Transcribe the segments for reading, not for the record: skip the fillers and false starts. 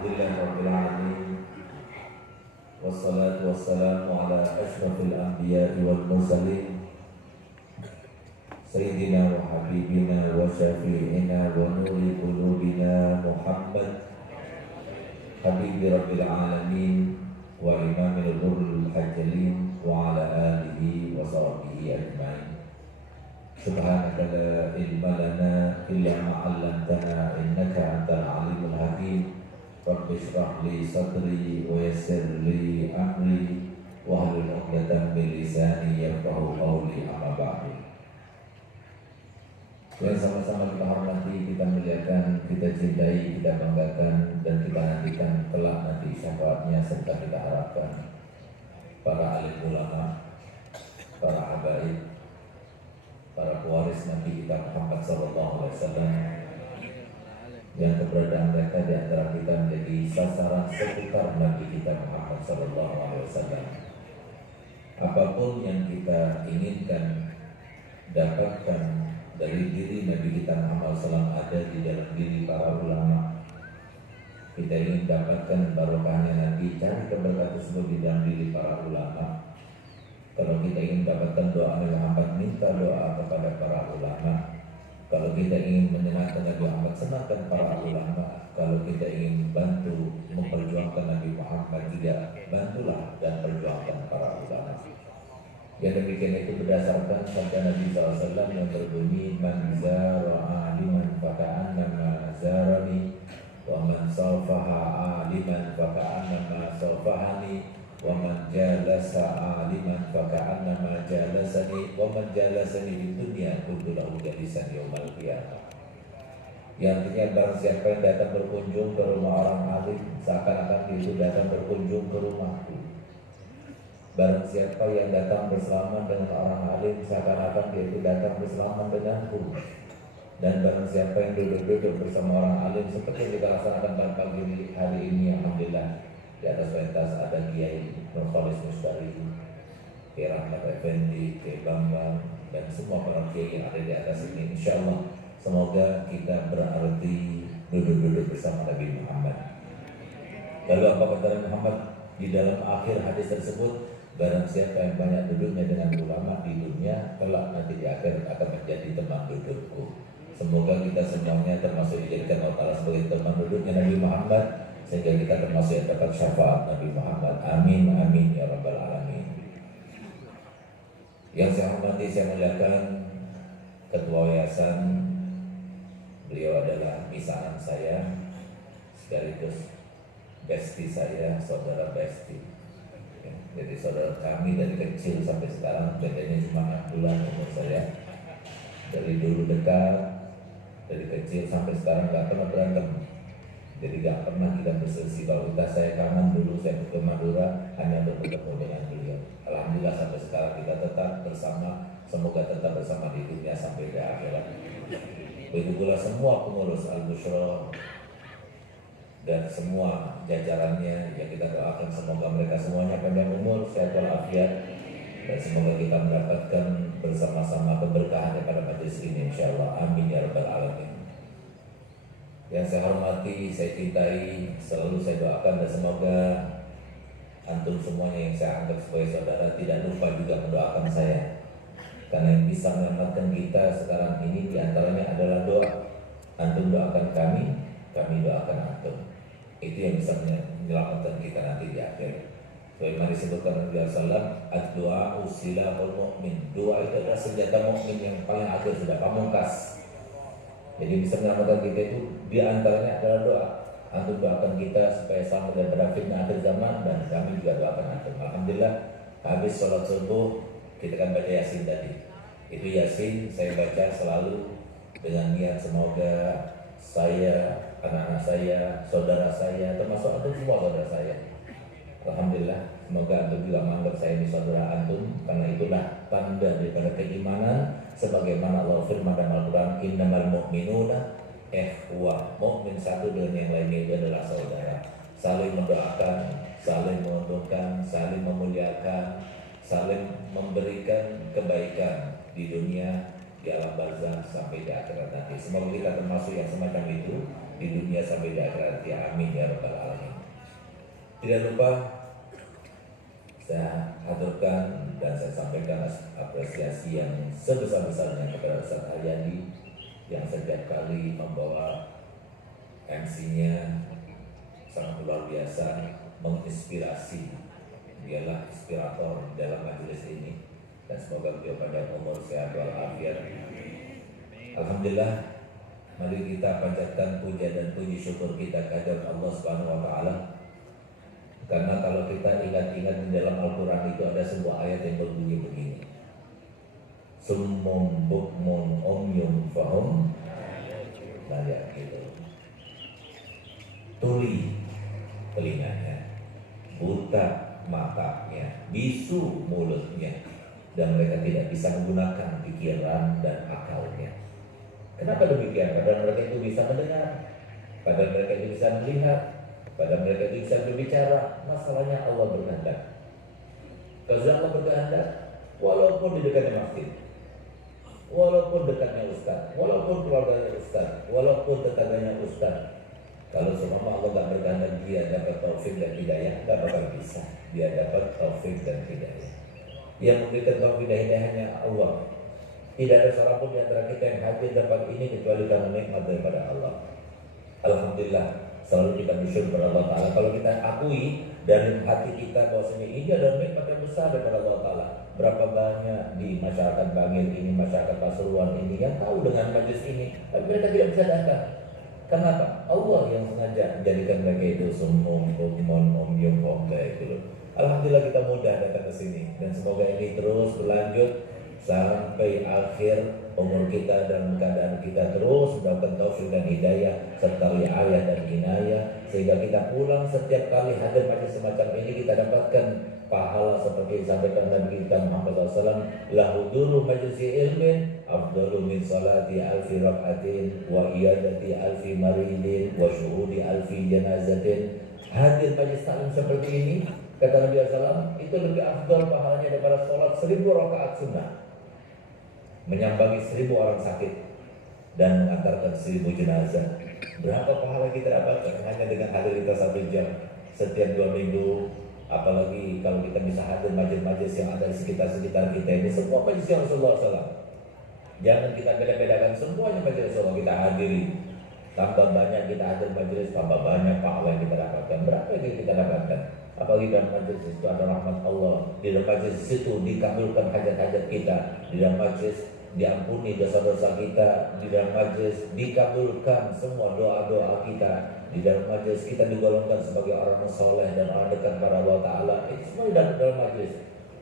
Alhamdulillah Rabbil Alamin. Wassalatu wassalamu ala ashrafil anbiya wal mursalin Sayyidina wa habibina wa syafi'ina wa nuri qulubina Muhammad Habibi Rabbil Alamin wa imamil ghurril hajjalin wa ala alihi wa sahbihi ajma'in. Subhanaka la ilma lana illa ma 'allamtana innaka antal alimul hakim. Rabbi shrah li sadri wa yassir li amri wahlul 'uqdatam min lisani yafqahu qawli, amma ba'du. Yang sama-sama kita hormati, kita muliakan, kita cintai, kita banggakan, dan kita nantikan kelak nanti syafaatnya, serta kita harapkan para alim ulama, para habaib, para pewaris Nabi kita Muhammad SAW, yang keberadaan mereka di antara kita menjadi sasaran seputar Nabi kita Muhammad SAW. Apapun yang kita inginkan dapatkan dari diri Nabi kita Muhammad SAW ada di dalam diri para ulama. Kita ingin dapatkan barokahnya Nabi, cari keberkatan tersebut di dalam diri para ulama. Kalau kita ingin dapatkan doa Nabi Muhammad, minta doa kepada para ulama. Kalau kita ingin menyenangkan Nabi Muhammad, senangkan para ulama. Kalau kita ingin bantu memperjuangkan Nabi Muhammad, juga bantulah dan perjuangkan para ulama. Yang demikian itu berdasarkan sabda Nabi SAW yang berbunyi, man zara aliman faka'annama zarani, wa man safaha aliman faka'annama safahani, wa man jalasa aliman faka'annama jalasani, wa man jalasani di dunia kuntu lahu jalisan yaumal qiyamah. Yang artinya barang siapa yang datang berkunjung ke rumah orang alim, seakan-akan itu datang berkunjung ke rumahku. Barang siapa yang datang bersalaman dengan orang alim, seakan-akan dia itu datang bersalaman denganku. Dan barang siapa yang duduk-duduk bersama orang alim, seperti yang kita laksanakan pada pagi hari ini, alhamdulillah, di atas pentas ada Kiai Nurholis Mustari, Kiai Rahmat Effendi, Kiai Bambang, dan semua para kiai yang ada di atas ini. Insya Allah semoga kita berarti duduk-duduk bersama Nabi Muhammad. Lalu apa kata Nabi Muhammad di dalam akhir hadis tersebut? Barang siapa yang banyak duduknya dengan ulama di dunia, kelak nanti di akhir akan menjadi teman dudukku. Semoga kita semuanya termasuk dijadikan Allah Ta'ala sebagai teman duduknya Nabi Muhammad, sehingga kita termasuk yang dapat syafaat Nabi Muhammad. Amin, amin, ya Rabbal Alamin. Yang saya hormati, saya muliakan Ketua Yayasan. Beliau adalah misanan saya, sekaligus bestie saya, saudara bestie. Jadi saudara kami dari kecil sampai sekarang, bedanya cuma 6 bulan umur saya. Dari dulu dekat, dari kecil sampai sekarang gak pernah berantem. Jadi gak pernah kita berselisih. Kalau kita saya kangen dulu, saya ke Madura hanya untuk bertemu dengan beliau. Alhamdulillah sampai sekarang kita tetap bersama. Semoga tetap bersama di dunia sampai di akhirat. Begitu pula semua pengurus Al-Bushra dan semua jajarannya yang kita doakan, semoga mereka semuanya panjang umur, sehat walafiat, dan semoga kita mendapatkan bersama-sama keberkahan pada majelis ini, insyaallah. Amin ya Rabbal Alamin. Yang saya hormati, saya cintai, selalu saya doakan, dan semoga antum semuanya yang saya anggap sebagai saudara tidak lupa juga mendoakan saya, karena yang bisa menyelamatkan kita sekarang ini diantaranya adalah doa. Antum doakan kami doakan antum. Itu yang bisa menyelamatkan kita nanti di akhir. Sebagaimana disebutkan Nabi SAW, ad-du'a usilahul mu'min. Doa itu adalah senjata mukmin yang paling akhir, sudah pamungkas. Jadi bisa menyelamatkan kita itu diantaranya adalah doa. Antum doakan kita supaya selamat daripada fitnah akhir zaman, dan kami juga doakan antum. Alhamdulillah, habis sholat subuh kita kan baca Yasin tadi. Itu Yasin saya baca selalu dengan niat semoga saya, anak-anak saya, saudara saya, termasuk antum semua saudara saya. Alhamdulillah, semoga antum juga menganggap saya ini saudara antum, karena itulah tanda daripada keimanan. Sebagaimana Allah firman dalam Al-Quran, innamal mu'minuna ikhwah. Mukmin satu dengan yang lainnya itu adalah saudara. Saling mendoakan, saling menguntungkan, saling memuliakan, saling memberikan kebaikan di dunia, di alam barzakh sampai di akhirat nanti. Semoga kita termasuk yang semacam itu. di dunia sampai di akhirat, ya amin ya rabbal alamin. Tidak lupa saya haturkan dan saya sampaikan apresiasi yang sebesar-besarnya kepada Ustaz Haryadi yang setiap kali membawa MC-nya sangat luar biasa, menginspirasi. Dialah inspirator dalam majelis ini, dan semoga beliau panjang umur, sehat walafiat. Alhamdulillah, mari kita panjatkan puja dan puji syukur kita kehadirat Allah Subhanahu wa taala. Karena kalau kita ingat-ingat di dalam Al-Qur'an itu ada sebuah ayat yang berbunyi begini. Summum bukmun umyum fahum la ya'qilun. Tuli telinganya, buta matanya, bisu mulutnya, dan mereka tidak bisa menggunakan pikiran dan akalnya. Kenapa demikian? Padahal mereka itu bisa mendengar, padahal mereka itu bisa melihat, padahal mereka itu bisa berbicara. Masalahnya Allah berkehendak. Kalau Allah berkehendak, walaupun di dekatnya masjid, walaupun dekatnya ustaz, walaupun keluarganya ustaz, walaupun tetangganya ustaz, kalau semua Allah tidak berkehendak dia dapat taufik dan hidayah, tidak bakal bisa. Dia dapat taufik dan hidayah. Yang memberikan taufik dan hidayah hanya Allah. Tidak ada seorang pun di antara kita yang hadir dapat ini kecuali karena nikmat daripada Allah. Alhamdulillah, selalu kita bersyukur kepada Allah Ta'ala. Kalau kita akui dari hati kita bahwasanya ini adalah nikmat yang besar daripada Allah Ta'ala. Berapa banyak di masyarakat Bangil ini, masyarakat Pasuruan ini yang tahu dengan majlis ini, tapi mereka tidak bisa datang. Kenapa? Allah yang sengaja menjadikan mereka itu summum bukmun umyum itu loh. Alhamdulillah kita mudah datang ke sini, dan semoga ini terus berlanjut sampai akhir umur kita, dan keadaan kita terus mendapatkan taufik dan hidayah serta riayah dan inayah, sehingga kita pulang setiap kali hadir majlis semacam ini kita dapatkan pahala seperti disampaikan Nabi kita Muhammad SAW, lahu duru majlisi ilmin afdalu min salati alfi rak'atin wa iyadati alfi maridin wa syuhudi alfi janazatin. Hadir majlis taklim seperti ini, kata Nabi SAW, itu lebih afdal pahalanya daripada sholat 1000 rakaat sunnah, menyambangi 1000 orang sakit, dan mengantarkan 1000 jenazah. Berapa pahala kita dapatkan hanya dengan hadir kita 1 jam setiap 2 minggu. Apalagi kalau kita bisa hadir majelis-majelis yang ada di sekitar-sekitar kita ini, semua majelis Rasulullah SAW. Jangan kita beda-bedakan, semuanya majelis Rasulullah kita hadiri. Tambah banyak kita hadir majelis, tambah banyak pahala yang kita dapatkan. Berapa yang kita dapatkan? Apalagi dalam majelis itu ada rahmat Allah. Di dalam majelis itu dikabulkan hajat-hajat kita. Di dalam majelis diampuni dosa-dosa kita. Di dalam majelis dikabulkan semua doa-doa kita. Di dalam majelis kita digolongkan sebagai orang soleh dan orang dekat kepada Allah Ta'ala. Itu semua di dalam majelis.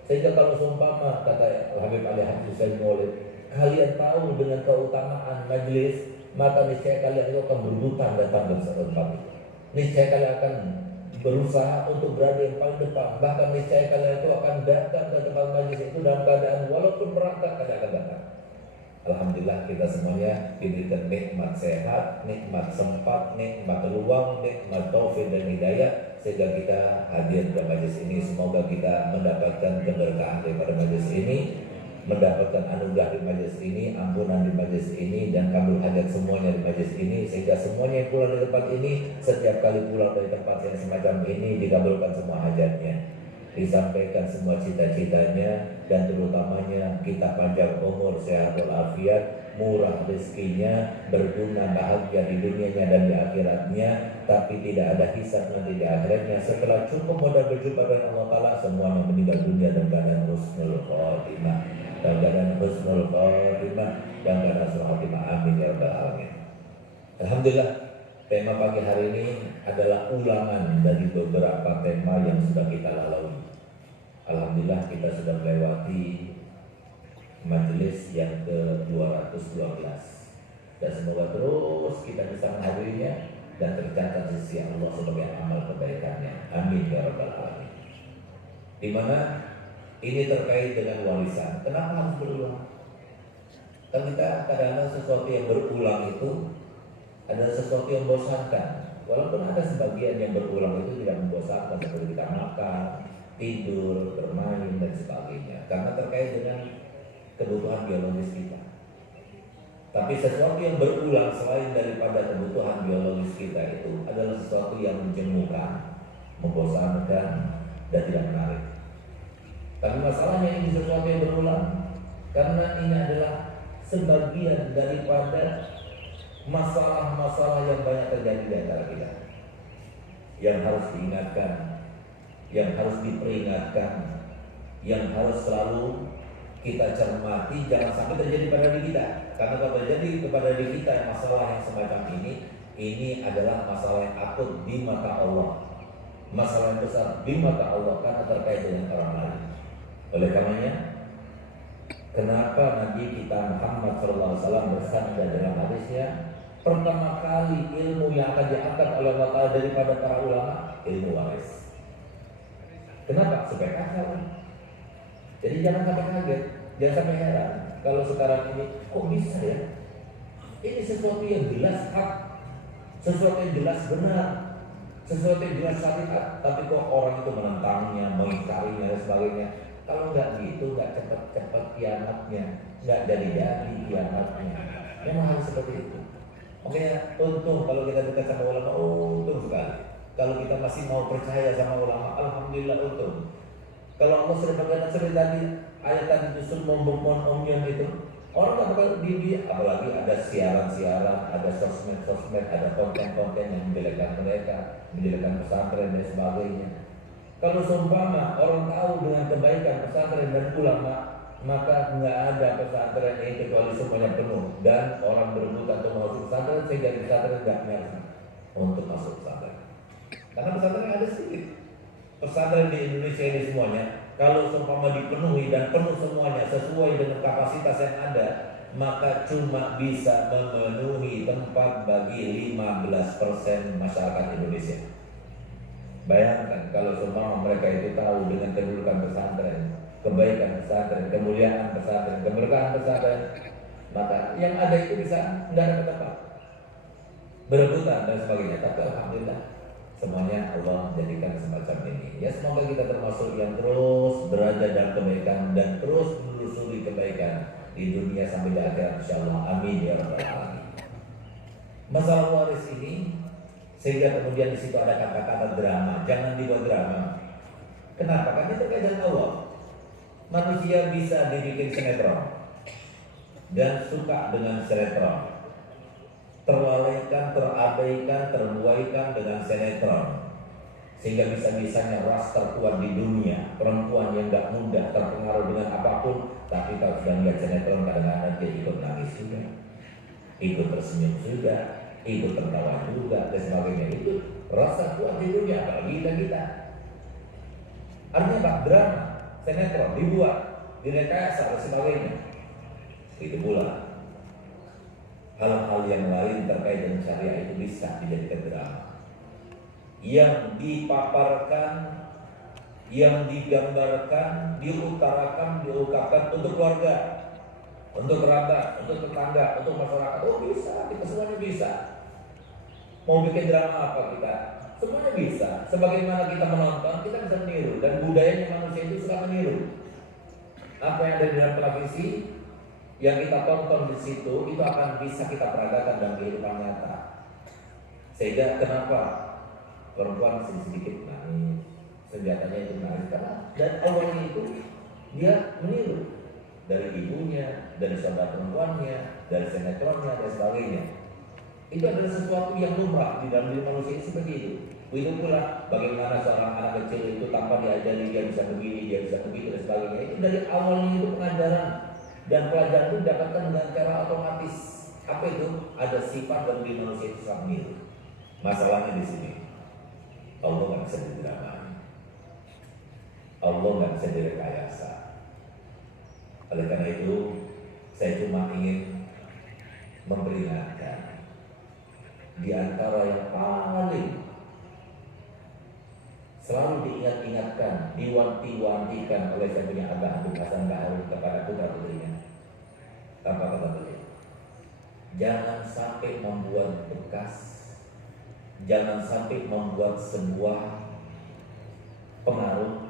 Sehingga kalau seumpama, kata Habib Ali Habib Sayyid Maulid, kalian tahu dengan keutamaan majelis, maka niscaya kalian itu akan berhutang datang ke tempat itu. Niscaya kalian akan berusaha untuk berada yang paling depan. Bahkan niscaya kalian itu akan datang ke tempat majelis itu dalam keadaan walaupun merangkak kalian akan datang. Alhamdulillah kita semuanya diberikan nikmat sehat, nikmat sempat, nikmat ruang, nikmat taufik dan hidayah, sehingga kita hadir di majelis ini. Semoga kita mendapatkan keberkahan daripada majelis ini, mendapatkan anugerah di majelis ini, ampunan di majelis ini, dan kabul hajat semuanya di majelis ini, sehingga semuanya yang pulang dari tempat ini, setiap kali pulang dari tempat yang semacam ini, dikabulkan semua hajatnya, disampaikan semua cita-citanya, dan terutamanya kita panjang umur, sehat walafiat, murah rezekinya, berguna bahagia di dunianya dan di akhiratnya, tapi tidak ada hisab nanti di akhiratnya. Setelah cukup modal berjumpa dengan Allah Ta'ala, semuanya meninggal dunia dan keadaan husnul khotimah, dan keadaan husnul khotimah, dan keadaan husnul khotimah. Amin ya rabbal alamin. Alhamdulillah, tema pagi hari ini adalah ulangan dari beberapa tema yang sudah kita lalui. Alhamdulillah kita sudah melewati majelis yang ke-212, dan semoga terus kita bisa menghadirinya dan tercatat di sisi Allah sebagai amal kebaikannya. Amin ya rabbal alamin. Di mana ini terkait dengan warisan. Kenapa harus berulang? Kan kita kadang-kadang sesuatu yang berulang itu adalah sesuatu yang membosankan. Walaupun ada sebagian yang berulang itu tidak membosankan, seperti kita makan, tidur, bermain dan sebagainya, karena terkait dengan kebutuhan biologis kita. Tapi sesuatu yang berulang selain daripada kebutuhan biologis kita itu adalah sesuatu yang menjemukan, membosankan, dan tidak menarik. Tapi masalahnya ini sesuatu yang berulang, karena ini adalah sebagian daripada masalah-masalah yang banyak terjadi di antara kita, yang harus diingatkan, yang harus diperingatkan, yang harus selalu kita cermati, jangan sampai terjadi pada diri kita. Karena kalau terjadi kepada diri kita masalah yang semacam ini adalah masalah yang akut di mata Allah, masalah yang besar di mata Allah karena terkait dengan orang lain. Oleh karenanya, kenapa Nabi kita Muhammad SAW bersabda dalam hadisnya, pertama kali ilmu yang akan diangkat oleh Allah Ta'ala daripada para ulama, ilmu waris. Kenapa? Supaya kacau. Jadi jangan sampai kaget, jangan sampai heran kalau sekarang ini kok bisa ya? Ini sesuatu yang jelas hak, sesuatu yang jelas benar, sesuatu yang jelas syariat, tapi kok orang itu menentangnya, mengingkarinya dan sebagainya. Kalau nggak gitu, nggak cepat-cepat kiamatnya, nggak jadi kiamatnya. Memang harus seperti itu. Makanya untung kalau kita dekat sama ulama, untung sekali. Kalau kita masih mau percaya sama ulama, alhamdulillah untung. Kalau Allah sudah berkata seperti tadi, ayat tadi justru membuktikan omnya itu, orang nggak bakal apalagi ada siaran-siaran, ada sosmed, ada konten-konten yang menjelekkan mereka, menjelekkan pesantren dan sebagainya. Kalau seumpama orang tahu dengan kebaikan pesantren dan ulama, maka nggak ada pesantren ini kecuali semuanya penuh dan orang berebutan untuk masuk pesantren sehingga di pesantren nggak nyaman untuk masuk pesantren. Karena pesantren ada sedikit. Pesantren di Indonesia ini semuanya, kalau seumpama dipenuhi dan penuh semuanya sesuai dengan kapasitas yang ada, maka cuma bisa memenuhi tempat bagi 15% masyarakat Indonesia. Bayangkan kalau semua mereka itu tahu dengan kedudukan pesantren, kebaikan pesantren, kemuliaan pesantren, keberkahan pesantren, maka yang ada itu bisa nggak ada tempat berebutan dan sebagainya. Tapi alhamdulillah semuanya Allah jadikan semacam ini. Ya semoga kita termasuk yang terus berada dalam kebaikan dan terus menelusuri kebaikan di dunia sampai di akhirat insyaallah. Amin ya rabbal alamin. Masalah waris ini sehingga kemudian di situ ada kata-kata drama. Jangan dibuat drama. Kenapa? Karena terkait dengan Allah. Manusia bisa dibikin sinetron dan suka dengan sinetron, terlalaikan, terabaikan, terbuaikan dengan sinetron, sehingga bisa-bisanya ras terkuat di dunia, perempuan yang gak mudah terpengaruh dengan apapun, tapi kalau sudah lihat sinetron kadang-kadang dia ikut nangis juga, ikut tersenyum juga, ikut tertawa juga dan sebagainya. Itu rasa kuat di dunia, apalagi kita. Artinya apa? Drama, sinetron dibuat, direkayasa dan sebagainya. Itu pula hal-hal yang lain terkait dengan syariah itu bisa dijadikan drama. Yang dipaparkan, yang digambarkan, diutarakan, diungkapkan untuk keluarga, untuk kerabat, untuk tetangga, untuk masyarakat. Oh bisa, kita semuanya bisa. Mau bikin drama apa kita? Semuanya bisa. Sebagaimana kita menonton, kita bisa meniru. Dan budayanya manusia itu suka meniru. Apa yang ada di dalam televisi, yang kita tonton di situ, itu akan bisa kita peragakan dalam kehidupan nyata. Sehingga kenapa perempuan sedikit nangis, senjatanya itu nangis, karena dan awalnya itu dia meniru dari ibunya, dari sahabat perempuannya, dari sinetronnya dan sebagainya. Itu adalah sesuatu yang lumrah di dalam diri manusia seperti itu. Begitu pula bagaimana seorang anak kecil itu tanpa diajari dia bisa begini, dia bisa begitu dan sebagainya. Itu dari awalnya itu pengajaran dan pelajaran itu didapatkan dengan cara otomatis. Apa itu? Ada sifat dalam diri manusia itu sangat mirip. Masalahnya di sini, Allah nggak bisa didramakan, Allah nggak bisa direkayasa. Oleh karena itu, saya cuma ingin memperingatkan di antara yang paling selalu diingat-ingatkan, diwanti-wantikan oleh saya punya Abah Abdul Hasan Baharun kepada putra putrinya. Apa kata beliau? Jangan sampai membuat bekas, jangan sampai membuat sebuah pengaruh,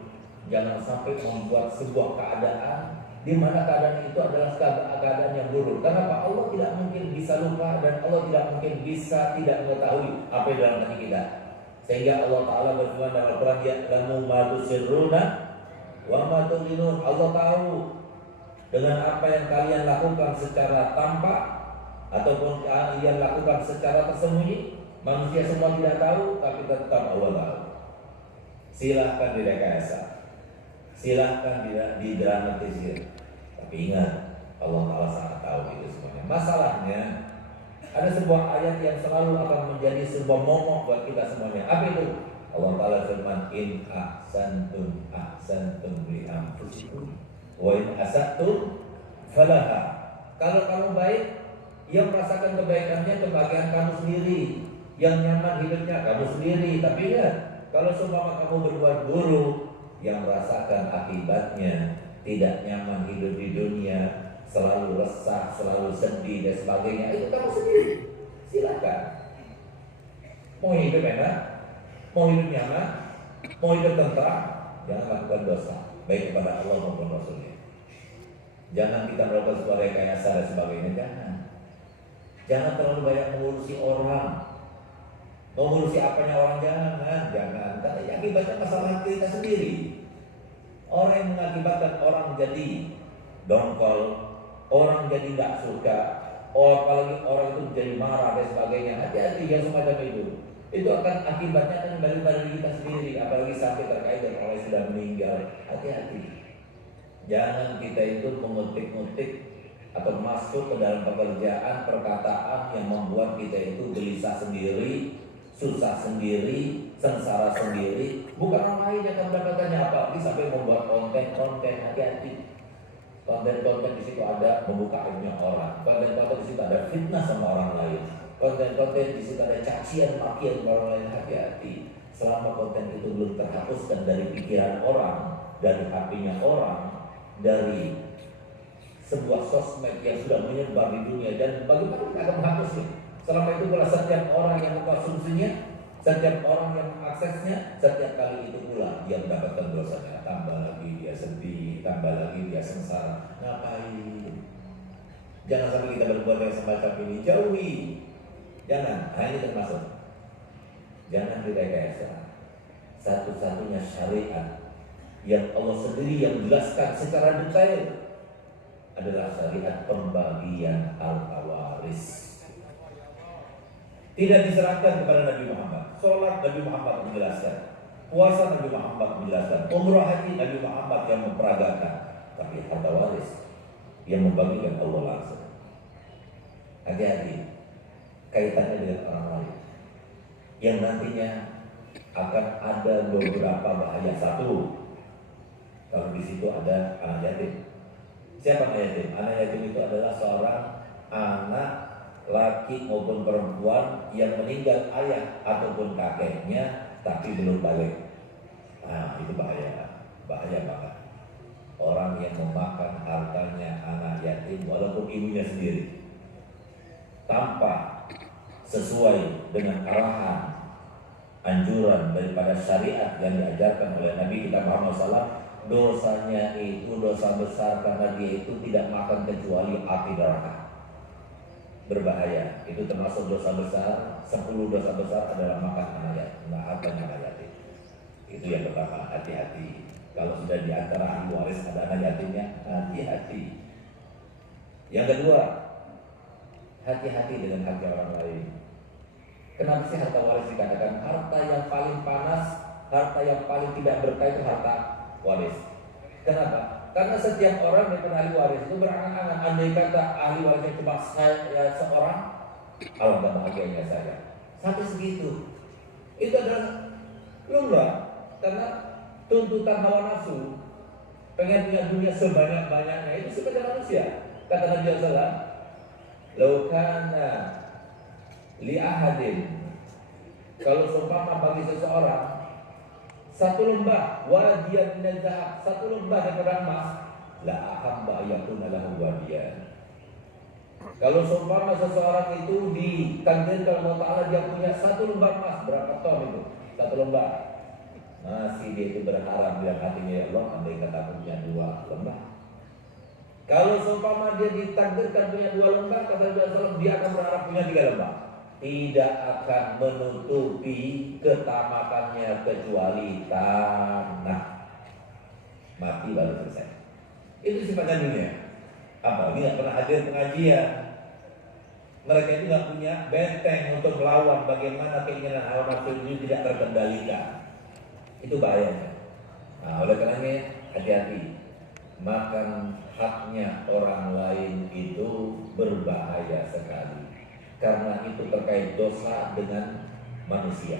jangan sampai membuat sebuah keadaan di mana keadaan itu adalah keadaan yang buruk. Kenapa? Allah tidak mungkin bisa lupa dan Allah tidak mungkin bisa tidak mengetahui apa yang dalam hati kita. Sehingga Allah Ta'ala berfirman dalam Al-Quran, ya'lamu ma tusirruna wa ma tu'linun. Allah tahu dengan apa yang kalian lakukan secara tampak ataupun kalian lakukan secara tersembunyi. Manusia semua tidak tahu, tapi tetap Allah tahu. Silahkan direkayasa, silahkan didramatisir, tapi ingat Allah Ta'ala sangat tahu itu semuanya. Masalahnya ada sebuah ayat yang selalu akan menjadi sebuah momok buat kita semuanya. Apa itu? Allah Ta'ala firman, in ahsantum li anfusikum wa in asatum falaha. Kalau kamu baik, yang merasakan kebaikannya kebahagiaan kamu sendiri, yang nyaman hidupnya kamu sendiri. Tapi ingat, kalau seumpama kamu berbuat buruk, yang merasakan akibatnya tidak nyaman hidup di dunia, selalu resah, selalu sedih dan sebagainya, itu kamu sendiri. Silakan. Mau hidup enak, mau hidup nyaman, mau hidup tentram, jangan lakukan dosa, baik kepada Allah maupun Rasulnya. Jangan kita melakukan sebuah rekayasa dan sebagainya. Jangan terlalu banyak mengurusi orang, mengurusi apanya orang. Jangan. Karena akibatnya masalah kita sendiri. Orang yang mengakibatkan orang jadi dongkol, orang jadi tidak suka, apalagi orang itu jadi marah dan sebagainya. Hati-hati yang semacam itu. Itu akan akibatnya akan kembali pada diri kita sendiri, apalagi sampai terkait dengan orang yang sudah meninggal. Hati-hati. Jangan kita itu mengutik-ngutik atau masuk ke dalam pekerjaan, perkataan yang membuat kita itu gelisah sendiri, susah sendiri, sengsara sendiri. Bukan orang lain yang akan mendapatkannya, apalagi sampai membuat konten-konten. Hati-hati. Konten-konten di situ ada membuka aibnya orang. Konten-konten di situ ada fitnah sama orang lain. Konten-konten di situ ada cacian, makian orang lain. Hati-hati. Selama konten itu belum terhapuskan dari pikiran orang, dari hatinya orang, dari sebuah sosmed yang sudah menyebar di dunia, dan bagaimana kita akan menghapusnya? Selama itu pula setiap orang yang mengkonsumsinya, setiap orang yang mengaksesnya, setiap kali itu pula dia mendapatkan dosanya. Tambah lagi dia sedih, tambah lagi dia sengsara. Ngapain? Jangan sampai kita berbuat yang semacam ini. Jauhi. Jangan. Nah, ini termasuk. Jangan direkayasa. Satu-satunya syariat yang Allah sendiri yang menjelaskan secara detail adalah syariat pembagian harta waris. Tidak diserahkan kepada Nabi Muhammad. Sholat Nabi Muhammad menjelaskan, puasa Nabi Muhammad menjelaskan, umrah haji Nabi Muhammad yang memperagakan. Tapi harta waris yang membagikan Allah langsung. Hati-hati kaitannya dengan orang lain yang nantinya akan ada beberapa bahaya. Satu, kalau di situ ada anak yatim. Siapa anak yatim? Anak yatim itu adalah seorang anak laki maupun perempuan yang meninggal ayah ataupun kakeknya tapi belum balik. Nah, itu bahaya banget. Orang yang memakan hartanya anak yatim walaupun ibunya sendiri tanpa sesuai dengan arahan, anjuran daripada syariat yang diajarkan oleh Nabi kita Muhammad SAW, dosanya itu dosa besar karena dia itu tidak makan kecuali api neraka. Berbahaya. Itu termasuk dosa besar. 10 dosa besar adalah makan anak yatim, hartanya anak yatim. Itu yang pertama. Hati-hati. Kalau sudah di antara ahli waris ada anak yatimnya, hati-hati. Yang kedua, hati-hati dengan harta orang lain. Kenapa sih harta waris dikatakan harta yang paling panas, harta yang paling tidak berkah itu harta waris? Kenapa? Karena setiap orang yang ahli waris itu berangan-angan, andai kata ahli warisnya cuma saya seorang, alangkah bahagianya saya. Sampai segitu. Itu adalah lumrah karena tuntutan hawa nafsu, pengen punya dunia sebanyak-banyaknya, itu sebagai manusia. Kata Nabi SAW, "Lau kana li ahadin," kalau seumpama bagi seseorang satu lembah wadiyan min zahab, satu lembah daripada emas, la ahabba yakun lahu wadiyan. Kalau seumpama seseorang itu ditakdirkan Allah Ta'ala dia punya satu lembah emas, berapa ton itu? Satu lembah. Masih dia itu berharap dalam hatinya, ya Allah, andai kata punya 2 lembah. Kalau seumpama dia ditakdirkan punya 2 lembar, kata Nabi SAW, dia akan berharap punya 3 lembar. Tidak akan menutupi ketamakannya kecuali tanah. Mati baru selesai. Itu sifatnya dunia. Apalagi nggak pernah hadir pengajian. Mereka itu nggak punya benteng untuk melawan bagaimana keinginan hawa nafsu ini tidak terkendalikan. Itu bahayanya. Nah, oleh karenanya hati-hati. Makan haknya orang lain itu berbahaya sekali. Karena itu terkait dosa dengan manusia.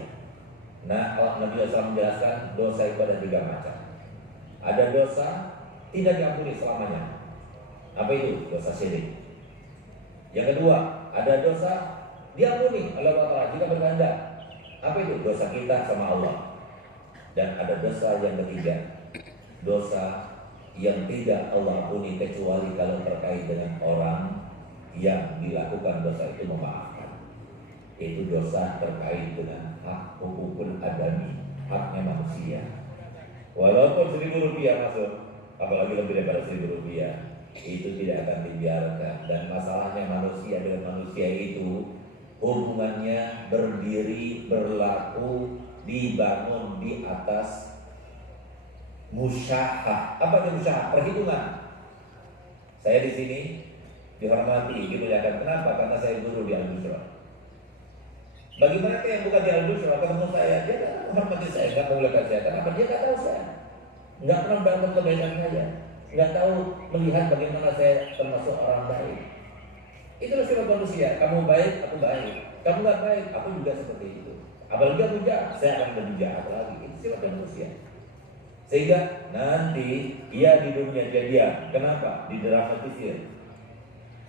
Nah, kalau Nabi SAW menjelaskan dosa itu ada 3 macam. Ada dosa tidak diampuni selamanya. Apa itu? Dosa syirik. Yang kedua, ada dosa diampuni oleh Allah jika berganda. Apa itu? Dosa kita sama Allah. Dan ada dosa yang ketiga, dosa yang tidak Allah ampuni kecuali kalau terkait dengan orang yang dilakukan dosa itu memaafkan. Itu dosa terkait dengan hak hukukul adami, haknya manusia. Walaupun Rp1.000 masuk, apalagi lebih daripada Rp1.000, itu tidak akan dibiarkan. Dan masalahnya manusia dengan manusia itu hubungannya berdiri, berlaku, dibangun di atas musyahah. Apa itu musyahah? Perhitungan. Saya di sini dihormati, dimuliakan. Kenapa? Karena saya guru di Al-Bushra. Bagi mereka yang bukan di Al-Bushra, ketemu saya, dia tak menghormati saya, nggak memuliakan saya. Kenapa? Dia nggak tahu saya, nggak pernah bangun kebaikan saya, nggak tahu melihat bagaimana saya termasuk orang baik. Itulah sifat manusia. Kamu baik, aku baik. Kamu nggak baik, aku juga seperti itu. Apalagi aku jahat, saya akan lebih jahat lagi. Itu sifat manusia. Sehingga nanti ia di dunia dia diam. Kenapa? Didramatisir.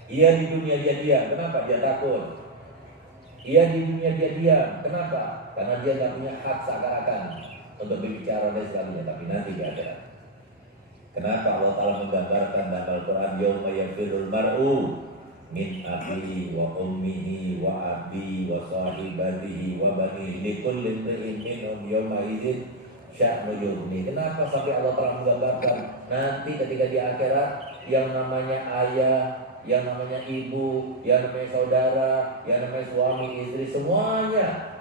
Ia di dunia dia diam. Kenapa? Dia takut. Ia di dunia dia diam. Kenapa? Karena dia nggak punya hak seakan-akan untuk berbicara dan sebagainya. Tapi nanti di akhirat. Kenapa Allah Ta'ala menggambarkan dalam Al-Quran Yawma yafirul mar'u min abihi wa ummihi wa abi wa sahibatihi wa banihi likulli imri'in minhum yawma idzin sya'nu yughni. Kenapa sampai Allah Ta'ala menggambarkan nanti ketika di akhirat yang namanya ayah, yang namanya ibu, yang namanya saudara, yang namanya suami, istri, semuanya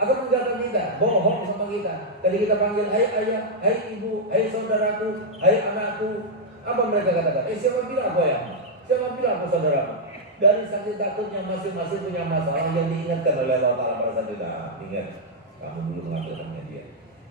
akan meninggalkan kita, bohong sama kita. Tadi kita panggil, hai ayah, hai ibu, hai saudaraku, hai anakku. Apa mereka katakan? Siapa bilang aku ayahmu? Siapa bilang aku saudaramu? Dari saking takutnya masing-masing punya masalah yang diingatkan oleh Allah Ta'ala pada saat itu. Ingat, kamu dulu mengatakannya dia.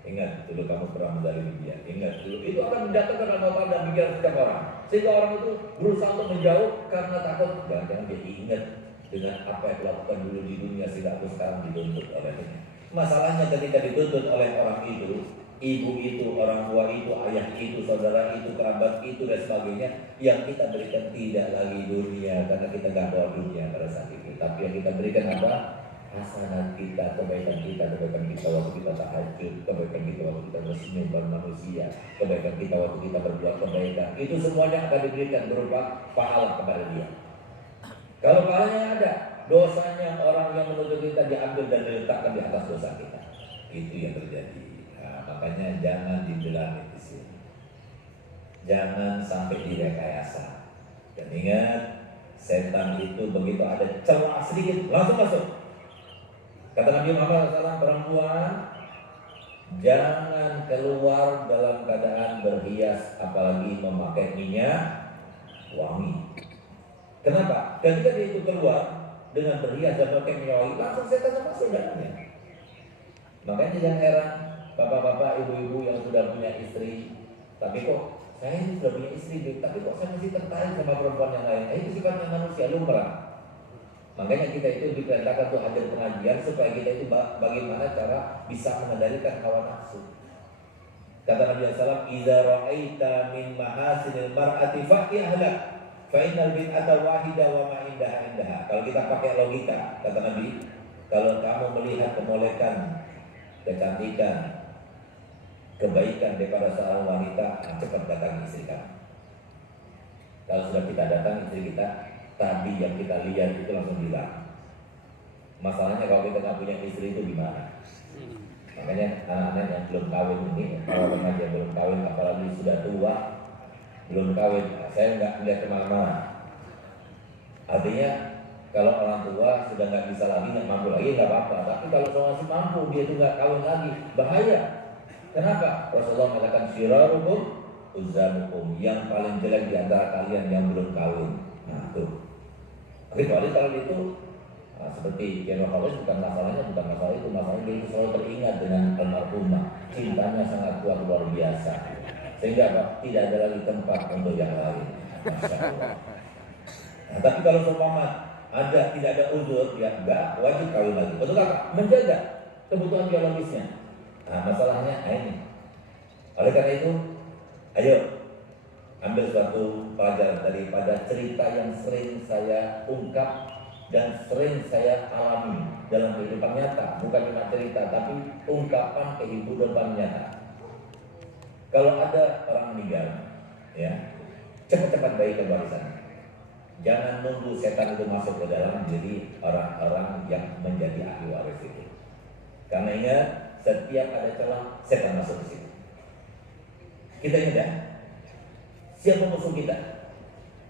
Ingat, dulu kamu pernah menzalimi dia. Ingat, dulu itu akan mendatangkan Allah Ta'ala dan pikiran setiap orang. Sehingga orang itu berusaha untuk menjauh karena takut. Jangan dia ingat dengan apa yang dilakukan dulu di dunia sehingga aku sekarang dituntut olehnya. Masalahnya ketika dituntut oleh orang itu, ibu itu, orang tua itu, ayah itu, saudara itu, kerabat itu dan sebagainya, yang kita berikan tidak lagi dunia karena kita gak bawa dunia pada saat itu. Tapi yang kita berikan apa? Hasanat kita, kebaikan kita waktu kita tahajud, kebaikan kita waktu kita bersenyum pada manusia, kebaikan kita waktu kita berbuat kebaikan. Itu semuanya akan diberikan berupa pahala kepada dia. Kalau pahalanya ada, dosanya orang yang menuntut kita diambil dan diletakkan di atas dosa kita. Itu yang terjadi. Nah, makanya jangan dibilangin di sini. Jangan sampai direkayasa. Dan ingat, setan itu begitu ada celah sedikit langsung masuk. Kata Nabi Muhammad SAW, perempuan jangan keluar dalam keadaan berhias, apalagi memakai minyak wangi. Kenapa? Ketika dia itu keluar dengan berhias dan pakai minyak wangi, langsung setan masuk dalamnya. Makanya jangan heran bapak-bapak, ibu-ibu yang sudah punya istri, tapi kok saya ini sudah punya istri, tapi kok saya masih tertarik sama perempuan yang lain. Itu sifatnya manusia lumrah. Makanya kita itu diperintahkan untuk hadir pengajian supaya kita itu bagaimana cara bisa mengendalikan hawa nafsu. Kata Nabi SAW, "Idza ra'aita min mahasinil mar'ati faqihalah, fa innal bid'ata wahida wa ma indaha." Kalau kita pakai logika, kata Nabi, kalau kamu melihat kemolekan, kecantikan, kebaikan daripada seorang wanita, cepat datang istri kamu. Kalau sudah kita datang istri kita, tadi yang kita lihat itu langsung hilang. Masalahnya kalau kita nggak punya istri itu gimana? Makanya anak-anak yang belum kawin ini, kalau remaja belum kawin, apalagi sudah tua, belum kawin, saya nggak melihat kemana-mana. Artinya kalau orang tua sudah nggak bisa lagi, nggak mampu lagi, nggak apa-apa. Tapi kalau masih mampu, dia itu nggak kawin lagi, bahaya. Kenapa? Rasulullah mengatakan syirarukum uzzamukum, yang paling jelek di antara kalian yang belum kawin. Nah tuh. Kecuali kalau itu seperti Kiai Fawaz, bukan masalah itu, masalahnya dia itu selalu teringat dengan almarhumah, cintanya sangat kuat luar biasa, sehingga apa? Tidak ada lagi tempat untuk yang lain. Masya Allah. Nah, tapi kalau seumpama tidak ada uzur, ya enggak wajib kawin lagi. Betul tak? Menjaga kebutuhan biologisnya. Nah, masalahnya ini. Oleh karena itu, ayo ambil suatu pelajaran daripada cerita yang sering saya ungkap dan sering saya alami dalam kehidupan nyata. Bukan cuma cerita, tapi ungkapan kehidupan nyata. Kalau ada orang meninggal, ya cepat-cepat baik ke warisan. Jangan nunggu setan itu masuk ke dalam diri orang-orang yang menjadi ahli waris itu. Karena ingat, setiap ada celah setan masuk ke situ. Kita ingat, siapa musuh kita?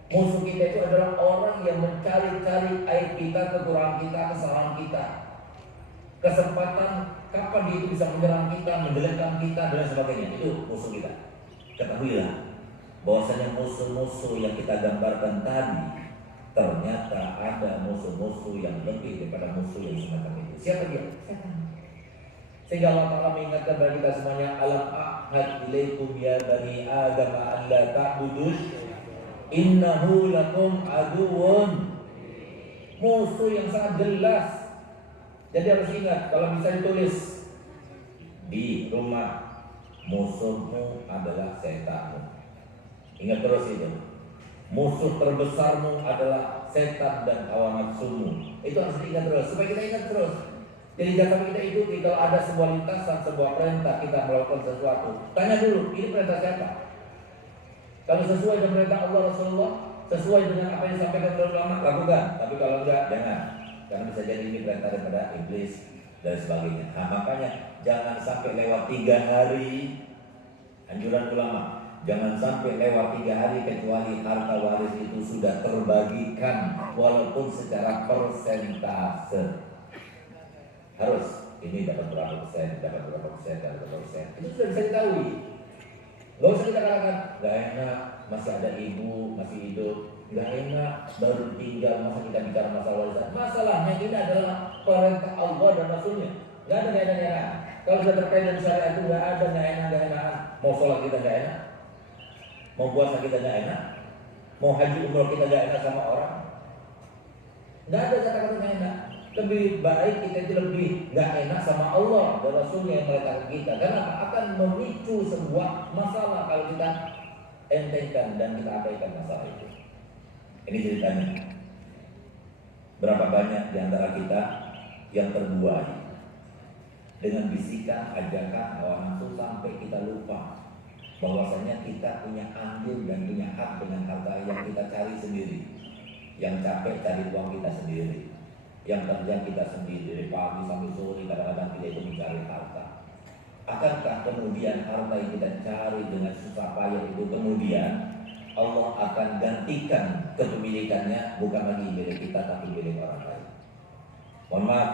Musuh kita itu adalah orang yang mencari-cari aib kita, kekurangan kita, kesalahan kita, kesempatan kapan dia itu bisa menyerang kita, menjelekkan kita dan sebagainya. Itu musuh kita. Ketahuilah bahwasanya musuh-musuh yang kita gambarkan tadi, ternyata ada musuh-musuh yang lebih daripada musuh yang semacam itu. Siapa dia? Sehingga Allah Ta'ala mengingatkan kepada kita semuanya, alam ahad ilaikum ya bani adam an la ta'budu innahu lakum aduwwun. Musuh yang sangat jelas. Jadi harus ingat, kalau bisa ditulis di rumah, musuhmu adalah setanmu. Ingat terus itu. Musuh terbesarmu adalah setan dan hawa nafsumu. Itu harus diingat terus, supaya kita ingat terus. Jadi jangan kita ikuti. Kalau ada sebuah lintasan, sebuah perintah, kita melakukan sesuatu, tanya dulu, ini perintah siapa? Kalau sesuai dengan perintah Allah Rasulullah, sesuai dengan apa yang disampaikan oleh ulama, lakukan. Tapi kalau enggak, jangan. Karena bisa jadi ini perintah daripada iblis dan sebagainya. Nah, makanya jangan sampai lewat 3 hari. Anjuran ulama, jangan sampai lewat 3 hari kecuali harta waris itu sudah terbagikan, walaupun secara persentase. Harus ini dapat berapa persen, dapat berapa persen, dapat berapa persen. Itu sudah bisa diketahui. Gak usah kita katakan, gak enak, masih ada ibu, masih hidup, gak enak, baru tinggal, masa kita bicara masalah warisan. Masalahnya ini adalah perintah Allah dan Rasulnya. Gak ada gak enak. Kalau sudah terkait dengan syariat itu gak ada gak enak. Mau sholat kita gak enak, mau puasa kita gak enak, mau haji umroh kita gak enak sama orang. Gak ada kata-kata gak enak. Lebih baik kita itu lebih gak enak sama Allah dan Rasulnya yang meletakkan kita. Karena akan memicu sebuah masalah kalau kita entengkan dan kita abaikan masalah itu. Ini ceritanya. Berapa banyak di antara kita yang terbuai dengan bisikan, ajakan, hawa nafsu sampai kita lupa bahwasanya kita punya andil dan punya hak dengan harta yang kita cari sendiri. Yang capek cari uang kita sendiri, yang kerja kita sendiri dari pagi sampai sore, kadang-kadang kita itu mencari harta. Akankah kemudian harta yang kita cari dengan susah payah itu kemudian Allah akan gantikan kepemilikannya, bukan lagi milik kita tapi milik orang lain? Mohon maaf,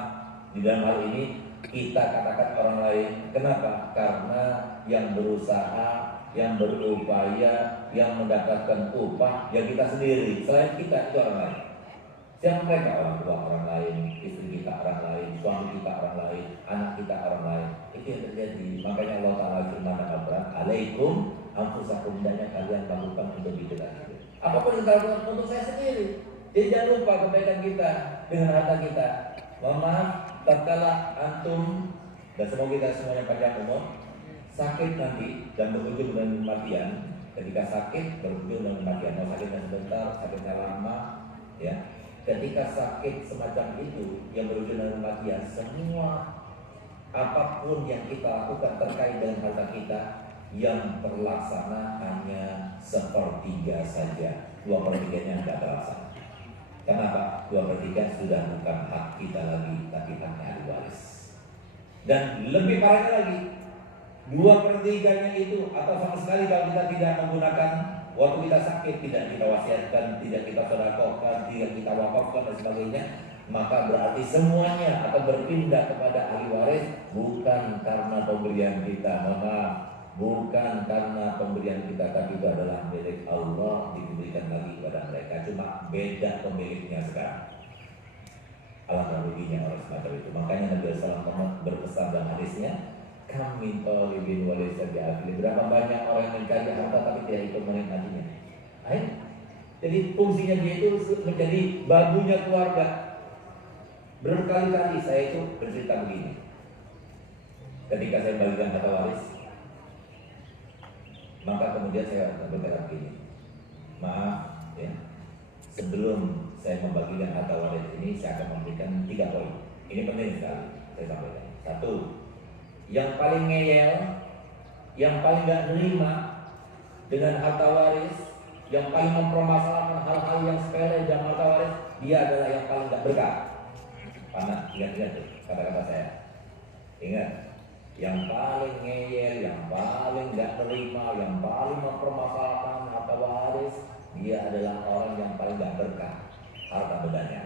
di dalam hal ini kita katakan orang lain. Kenapa? Karena yang berusaha, yang berupaya, yang mendapatkan upah ya kita sendiri. Selain kita itu orang lain. Siapa mereka? Orang tua orang lain, istri kita orang lain, suami kita orang lain, anak kita orang lain. Itu yang terjadi. Makanya Allah Ta'ala firman dalam Al-Quran, alaikum anfusakum, hendaknya kalian lakukan untuk diri kalian. Apapun yang dilakukan untuk saya sendiri. Jadi jangan lupa kebaikan kita dengan harta kita. Mohon maaf, tatkala antum dan semoga kita semuanya panjang umur, sakit nanti dan berujung dengan kematian. Ketika sakit berujung dengan kematian, mau sakitnya sebentar, sakitnya lama, ya. Ketika sakit semacam itu yang berujung dengan kematian, semua apapun yang kita lakukan terkait dengan harta kita yang terlaksana hanya 1/3 saja, 2/3-nya tidak terlaksana. Kenapa? 2/3 sudah bukan hak kita lagi, tapi haknya ahli waris. Dan lebih parahnya lagi, 2/3-nya itu atau sama sekali kalau kita tidak menggunakan Waktu kita sakit tidak kita wasiatkan, tidak kita sedekahkan, tidak kita wakafkan dan sebagainya, maka berarti semuanya akan berpindah kepada ahli waris, bukan karena pemberian kita, bukan karena pemberian kita, tapi itu adalah milik Allah, diberikan lagi kepada mereka. Cuma beda pemiliknya sekarang. Alangkah ruginya orang semacam itu. Makanya Nabi SAW berpesan dalam hadisnya, kami talibin walaysa bi'aqil. Berapa banyak orang yang mencari harta tapi tidak ikut menikmatinya. Jadi fungsinya dia itu menjadi babunya keluarga. Berkali-kali saya itu bercerita begini. Ketika saya bagikan harta waris, maka kemudian saya berkata begini, maaf ya, sebelum saya membagikan harta waris ini, saya akan memberikan 3 poin. Ini penting sekali saya sampaikan. 1, yang paling ngeyel, yang paling gak nerima dengan harta waris, yang paling mempermasalahkan hal-hal yang sepele dalam harta waris, dia adalah yang paling gak berkah. Mana? Ingat-ingat tuh kata-kata saya. Ingat, yang paling ngeyel, yang paling gak nerima, yang paling mempermasalahkan harta waris, dia adalah orang yang paling gak berkah harta bedanya.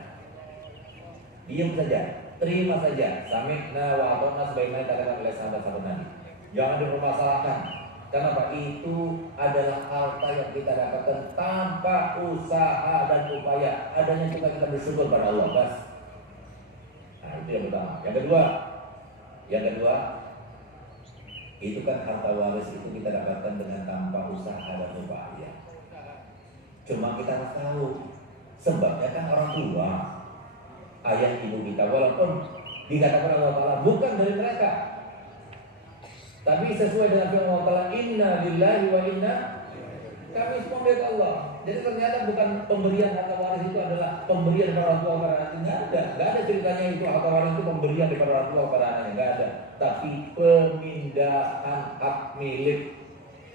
Diam saja, terima saja. Sami'na wa ata'na sebagaimana dikatakan oleh sahabat-sahabat Nabi. Jangan dipermasalahkan. Kenapa? Itu adalah harta yang kita dapatkan tanpa usaha dan upaya. Adanya kita bersyukur pada Allah. Bas. Nah, itu yang pertama. Yang kedua, itu kan harta waris itu kita dapatkan dengan tanpa usaha dan upaya. Cuma kita harus tahu sebabnya kan orang tua, ayah ibu kita, walaupun dikatakan Allah Ta'ala bukan dari mereka, tapi sesuai dengan firman Allah Ta'ala, inna lillahi wa inna, kami semua milik Allah. Jadi ternyata bukan pemberian harta waris itu adalah pemberian dari orang tua kepada anaknya. Nggak ada ceritanya itu harta waris itu pemberian dari orang tua kepada anaknya, nggak ada. Tapi pemindahan hak milik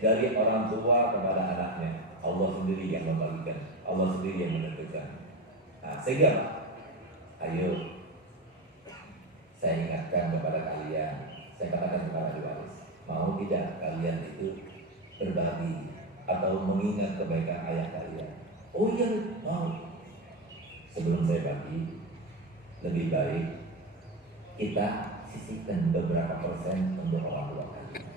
dari orang tua kepada anaknya. Allah sendiri yang membagikan, Allah sendiri yang menentukan. Nah, sehingga ayo saya ingatkan kepada kalian, saya katakan kepada ahli waris, mau tidak kalian itu berbagi atau mengingat kebaikan ayah kalian? Oh iya, mau. Sebelum saya bagi, lebih baik kita sisihkan beberapa persen untuk orang tua kalian.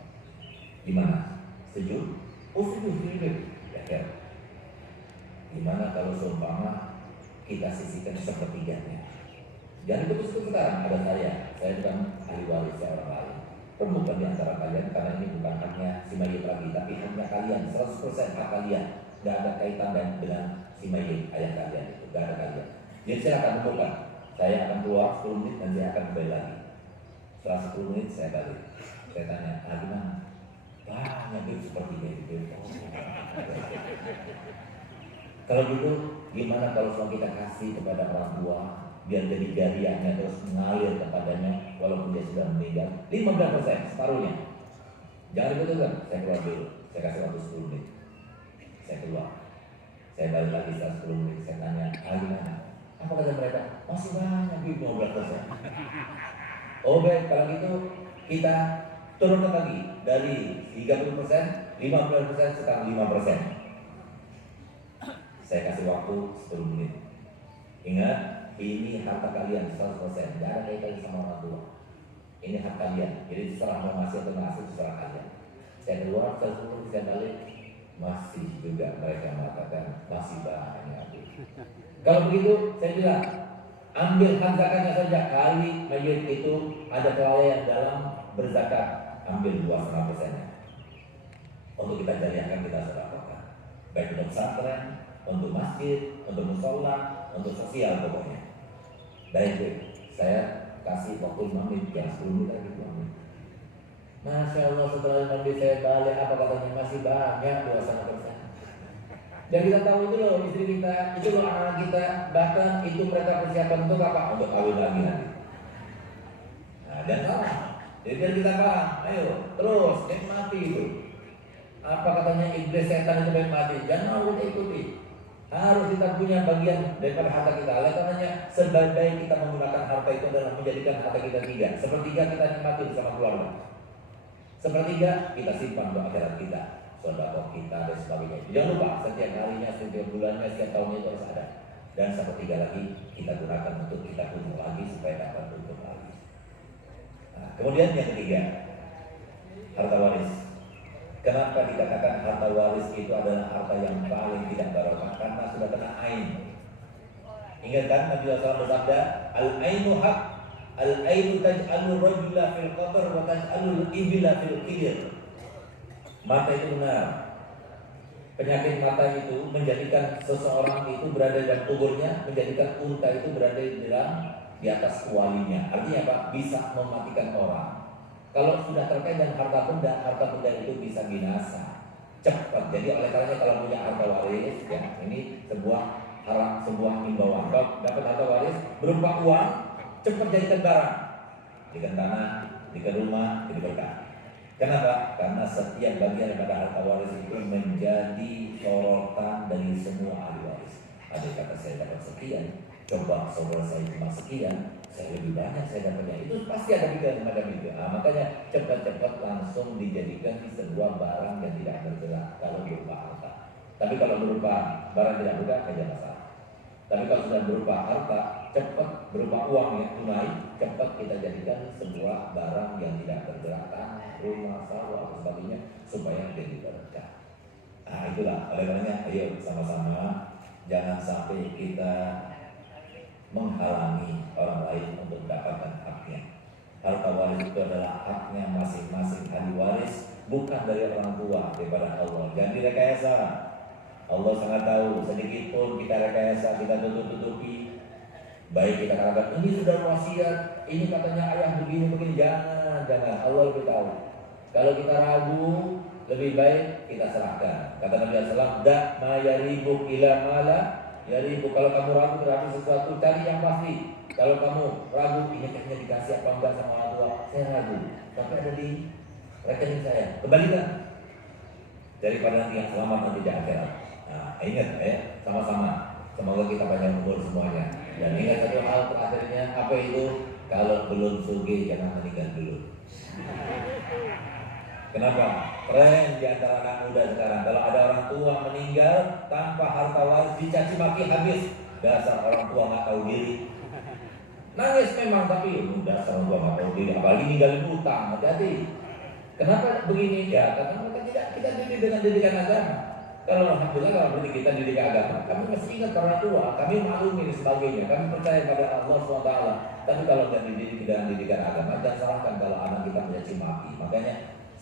Gimana? Setuju? Oh setuju. Ya. Gimana kalau seumpama kita sisihkan sepertiganya? Jangan betul sekarang ada saya bukan ahli waris orang lain. Bukan di antara kalian, karena ini bukan hanya si mayit lagi, tapi hanya kalian, 100% hak kalian. Gak ada kaitan dengan si mayit ayah kalian itu, gak ada kalian. Jadi saya akan tentukan, saya akan keluar 10 menit dan saya akan kembali lagi. Setelah 10 menit saya balik. Saya tanya, gimana? Banyak itu seperti itu. Kalau gitu, gimana kalau semua kita kasih kepada orang tua, biar jadi jariahnya terus mengalir kepadanya, walaupun dia sudah meninggal. 15%, separuhnya. Jangan dibetulkan, saya keluar dulu. Saya kasih waktu 10 menit. Saya keluar. Saya balik lagi setelah 10 menit. Saya tanya, gimana? Apa kata mereka? Masih banyak 15%. Oh baik, kalau gitu kita turunkan lagi dari 30%, 15%, sekarang 5%. Saya kasih waktu 10 menit. Ingat, ini harta kalian 100%. Tidak ada kaitannya sama orang tua. Ini hak kalian. Jadi setelah mau ngasih atau ngasih setelah kalian. Saya keluar, saya balik, masih juga mereka mengatakan masih banyak. Kalau begitu, saya bilang ambil hak zakatnya saja. Kali mayit itu ada kelalaian dalam berzakat, ambil 2,5%-nya. Untuk kita jadikan, kita sedekahkan. Baik untuk pesantren, untuk masjid, untuk musola, untuk sosial pokoknya. Baik, saya kasih waktu 5 menit, yang 10 menit lagi 5 menit. Masya Allah, setelah 5 menit saya balik, apa katanya? Masih banyak 2,5%. Dan kita tahu itu loh, istri kita, itu loh anak kita, bahkan itu mereka persiapan untuk apa? Untuk kawin lagi nanti. Nah, dan salah. Jadi biar kita paham, ayo terus nikmati itu. Apa katanya iblis setan itu nikmati, jangan mau kita ikuti. Harus kita punya bagian daripada harta kita. Oleh karenanya sebaik-baik kita menggunakan harta itu adalah menjadikan harta kita 3. Sepertiga kita nikmati bersama keluarga. Sepertiga kita simpan untuk akhirat kita. sedekah kita dan sebagainya. Jangan lupa setiap harinya, setiap bulannya, setiap tahunnya itu harus ada. Dan sepertiga lagi kita gunakan untuk kita butuh lagi supaya dapat untung lagi. Nah, kemudian yang ketiga, harta waris. Kenapa dikatakan harta waris itu adalah harta yang paling tidak barokah? Karena sudah kena ain. Ingat kan Nabi SAW bersabda, al-ainu haq, al-ainu taj'alul rajula fil qabr wa taj'alul ibila fil qiyir. Mata itu benar. Penyakit mata itu menjadikan seseorang itu berada dalam kuburnya, menjadikan unta itu berada di atas kualinya. Artinya apa? Bisa mematikan orang. Kalau sudah terkait dengan harta benda itu bisa binasa cepat. Jadi oleh karenanya kalau punya harta waris, ya ini sebuah himbauan. Kalau dapat harta waris berupa uang, cepat jadikan barang, jadikan tanah, jadikan rumah, jadi berkah. Kenapa? Karena setiap bagian daripada harta waris itu menjadi sorotan dari semua ahli waris. Ada yang kata saya dapat sekian, coba saudara saya cuma sekian, saya lebih banyak saya dapatnya. Itu pasti ada pikiran semacam itu. Makanya cepat-cepat langsung dijadikan sebuah barang yang tidak bergerak kalau berupa harta. Tapi kalau berupa barang tidak bergerak, tidak masalah. Tapi kalau sudah berupa harta, cepat berupa uang yang tunai, cepat kita jadikan sebuah barang yang tidak bergerak, tanah, rumah, sawah, dan sebagainya, supaya jadi berkah. Nah itulah, oleh karenanya, ayo sama-sama jangan sampai kita menghalangi orang lain untuk mendapatkan haknya. Harta waris itu adalah haknya masing-masing ahli waris, bukan dari orang tua, daripada Allah. Jangan direkayasa. Allah sangat tahu, sedikit pun kita rekayasa, kita tutup-tutupi. Baik kita katakan, ini sudah wasiat, ini katanya ayah begini-begini. Jangan, Allah lebih tahu. Kalau kita ragu, lebih baik kita serahkan. Kata Nabi SAW, da ma yaribuk ila mala yaribu. Kalau kamu ragu terhadap sesuatu, cari yang pasti. Kalau kamu ragu, ini kayaknya dikasih apa enggak sama orang tua, saya ragu, tapi ada di rekening saya, kembalikan. Daripada nanti yang selamat nanti di akhirat. Nah, ingat ya, sama-sama. Semoga kita panjang umur semuanya. Dan ingat satu hal terakhirnya, apa itu? Kalau belum sugih jangan meninggal dulu. Kenapa? Tren di antara anak muda sekarang, kalau ada orang tua meninggal tanpa harta waris, dicaci maki habis. Dasar orang tua nggak tahu diri. Nangis memang, tapi dasar orang tua nggak tahu diri. Apalagi ninggalin utang, hati-hati. Kenapa begini? Ya, karena kita didik dengan didikan agama. Kalau alhamdulillah kalau berarti kita didik agama, kami masih ingat para tua, kami maklumi dan sebagainya, kami percaya pada Allah SWT. Tapi kalau tidak dididik dengan didikan agama, jangan salahkan kalau anak kita mencaci maki. Makanya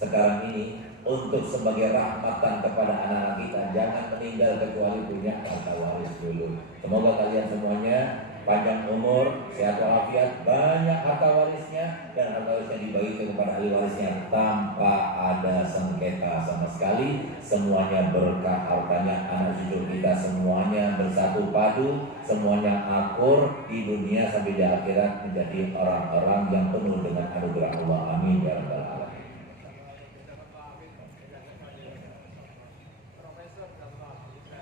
sekarang ini untuk sebagai rahmatan kepada anak-anak kita, jangan meninggal kecuali punya harta waris dulu. Semoga kalian semuanya panjang umur, sehat walafiat, banyak harta warisnya, dan harta warisnya dibagikan kepada ahli warisnya tanpa ada sengketa sama sekali. Semuanya berkah hartanya, anak cucu kita semuanya bersatu padu, semuanya akur di dunia sampai di akhirat menjadi orang-orang yang penuh dengan anugerah Allah. Amin ya rabbal alamin.